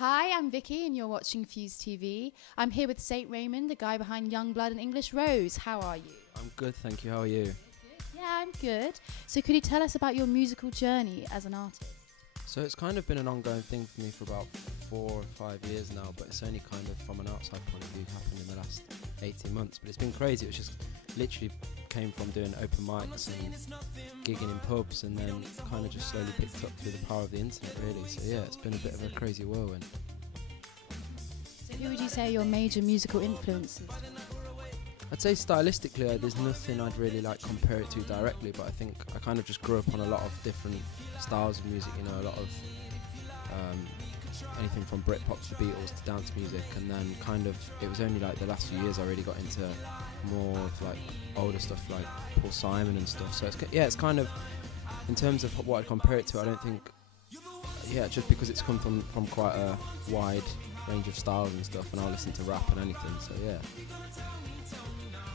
Hi, I'm Vicky and you're watching Fuse TV. I'm here with Saint Raymond, the guy behind Young Blood and English Rose. How are you? I'm good, thank you. How are you? Yeah, I'm good. So could you tell us about your musical journey as an artist? So it's kind of been an ongoing thing for me for about 4 or 5 years now, but it's only kind of from an outside point of view happened in the last 18 months. But it's been crazy. It was just literally came from doing open mics and gigging in pubs, and then kind of just slowly picked up through the power of the internet, really. So yeah, it's been a bit of a crazy whirlwind. So who would you say are your major musical influences? I'd say stylistically, there's nothing I'd really like compare it to directly, but I think I kind of just grew up on a lot of different styles of music, you know, a lot of anything from Britpop to Beatles to dance music, and then kind of it was only like the last few years I really got into more of like older stuff like Paul Simon and stuff. So it's kind of, in terms of what I'd compare it to, I don't think, just because it's come from quite a wide range of styles and stuff, and I'll listen to rap and anything, so yeah.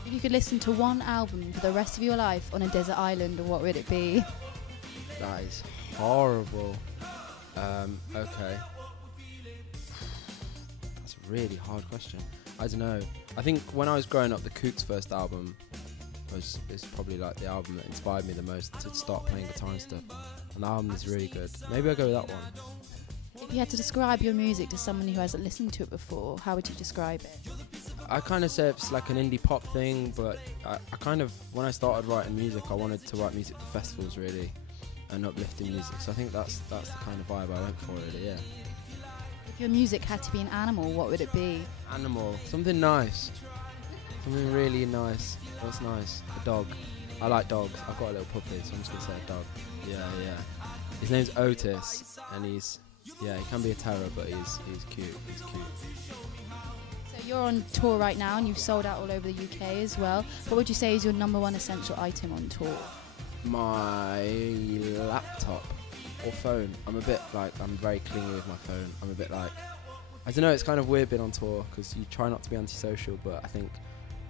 If you could listen to one album for the rest of your life on a desert island, what would it be? That is horrible. Okay. That's a really hard question. I don't know. I think when I was growing up, the Kooks' first album is probably like the album that inspired me the most to start playing guitar and stuff. And the album is really good. Maybe I'll go with that one. If you had to describe your music to someone who hasn't listened to it before, how would you describe it? I kind of say it's like an indie pop thing, but I kind of, when I started writing music, I wanted to write music for festivals really, and uplifting music. So I think that's the kind of vibe I went for really, yeah. If your music had to be an animal, what would it be? Animal, something nice, something really nice. What's nice? A dog. I like dogs. I've got a little puppy, so I'm just gonna say a dog. Yeah. His name's Otis, and he can be a terror, but he's cute. He's cute. So you're on tour right now, and you've sold out all over the UK as well. What would you say is your number one essential item on tour? My laptop or phone. I'm very clingy with my phone. I'm a bit like, I don't know, it's kind of weird being on tour because you try not to be antisocial, but I think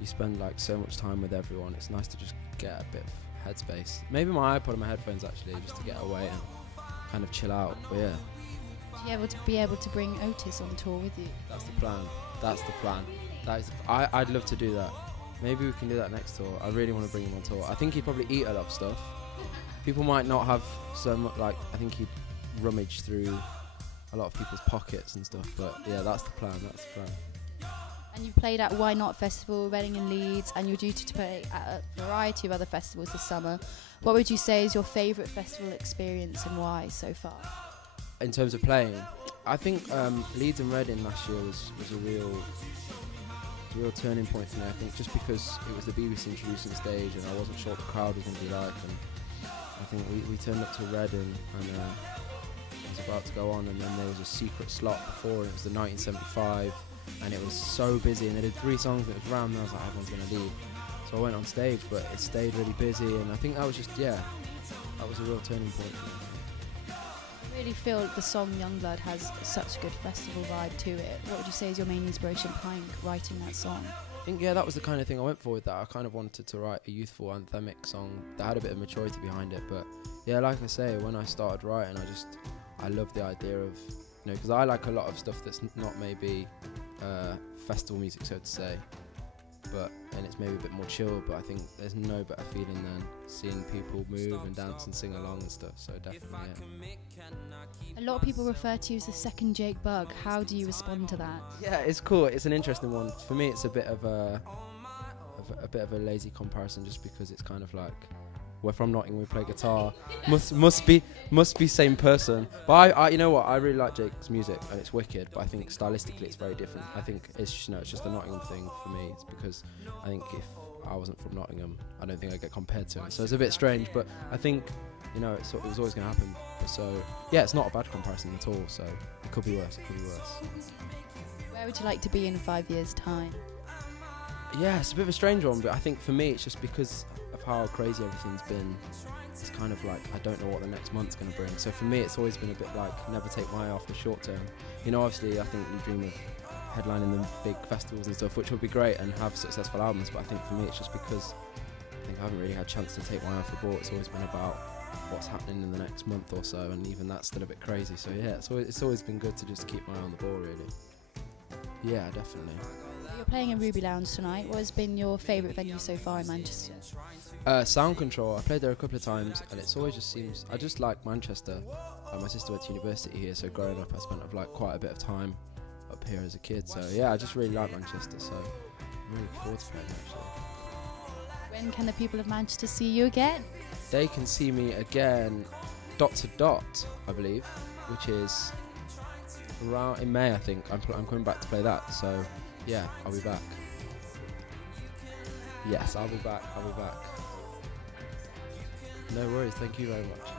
you spend like so much time with everyone. It's nice to just get a bit of headspace. Maybe my iPod and my headphones actually, just to get away and kind of chill out. But yeah. Do you be able to bring Otis on tour with you? That's the plan. I'd love to do that. Maybe we can do that next tour. I really want to bring him on tour. I think he'd probably eat a lot of stuff. People might not have so much, like, I think he'd rummage through a lot of people's pockets and stuff, but yeah, that's the plan. And you've played at Why Not Festival, Reading and Leeds, and you're due to play at a variety of other festivals this summer. What would you say is your favourite festival experience and why so far? In terms of playing, I think Leeds and Reading last year was a real turning point for me. I think just because it was the BBC introducing the stage and I wasn't sure what the crowd was going to be like, and I think we turned up to Reading and it was about to go on, and then there was a secret slot before, and it was the 1975, and it was so busy, and they did 3 songs and it was rammed, and I was like, everyone's going to leave. So I went on stage, but it stayed really busy, and I think that was just, that was a real turning point for me. I really feel the song Young Blood has such a good festival vibe to it. What would you say is your main inspiration behind writing that song? I think, that was the kind of thing I went for with that. I kind of wanted to write a youthful anthemic song that had a bit of maturity behind it. But yeah, like I say, when I started writing, I love the idea of, because I like a lot of stuff that's not maybe festival music, so to say, and it's maybe a bit more chill, but I think there's no better feeling than seeing people move and dance and sing along and stuff, so definitely, yeah. A lot of people refer to you as the second Jake Bugg. How do you respond to that? Yeah, it's cool. It's an interesting one. For me, it's a bit of a lazy comparison, just because it's kind of like, we're from Nottingham, we play guitar, must be same person. But I you know what, I really like Jake's music and it's wicked, but I think stylistically it's very different. I think it's just a Nottingham thing for me. It's because I think if I wasn't from Nottingham, I don't think I'd get compared to it. So it's a bit strange, but I think, it was always going to happen. So yeah, it's not a bad comparison at all, so it could be worse. Where would you like to be in 5 years' time? Yeah, it's a bit of a strange one, but I think for me it's just because of how crazy everything's been. It's kind of like, I don't know what the next month's going to bring. So for me, it's always been a bit like, never take my eye off the short term. Obviously, I think we dream of headlining the big festivals and stuff, which would be great, and have successful albums. But I think for me, it's just because I think I haven't really had a chance to take my eye off the ball. It's always been about what's happening in the next month or so, and even that's still a bit crazy. So yeah, it's always been good to just keep my eye on the ball, really. Yeah, definitely. You're playing in Ruby Lounge tonight. What has been your favourite venue so far in Manchester? Sound Control. I played there a couple of times, and it's always just seems. I just like Manchester. My sister went to university here, so growing up, I spent like quite a bit of time up here as a kid. So yeah, I just really like Manchester. So I'm really looking forward to playing actually. When can the people of Manchester see you again? They can see me again, dot to dot, I believe, which is around in May. I think I'm coming back to play that. So yeah, I'll be back. Yes, I'll be back. No worries. Thank you very much.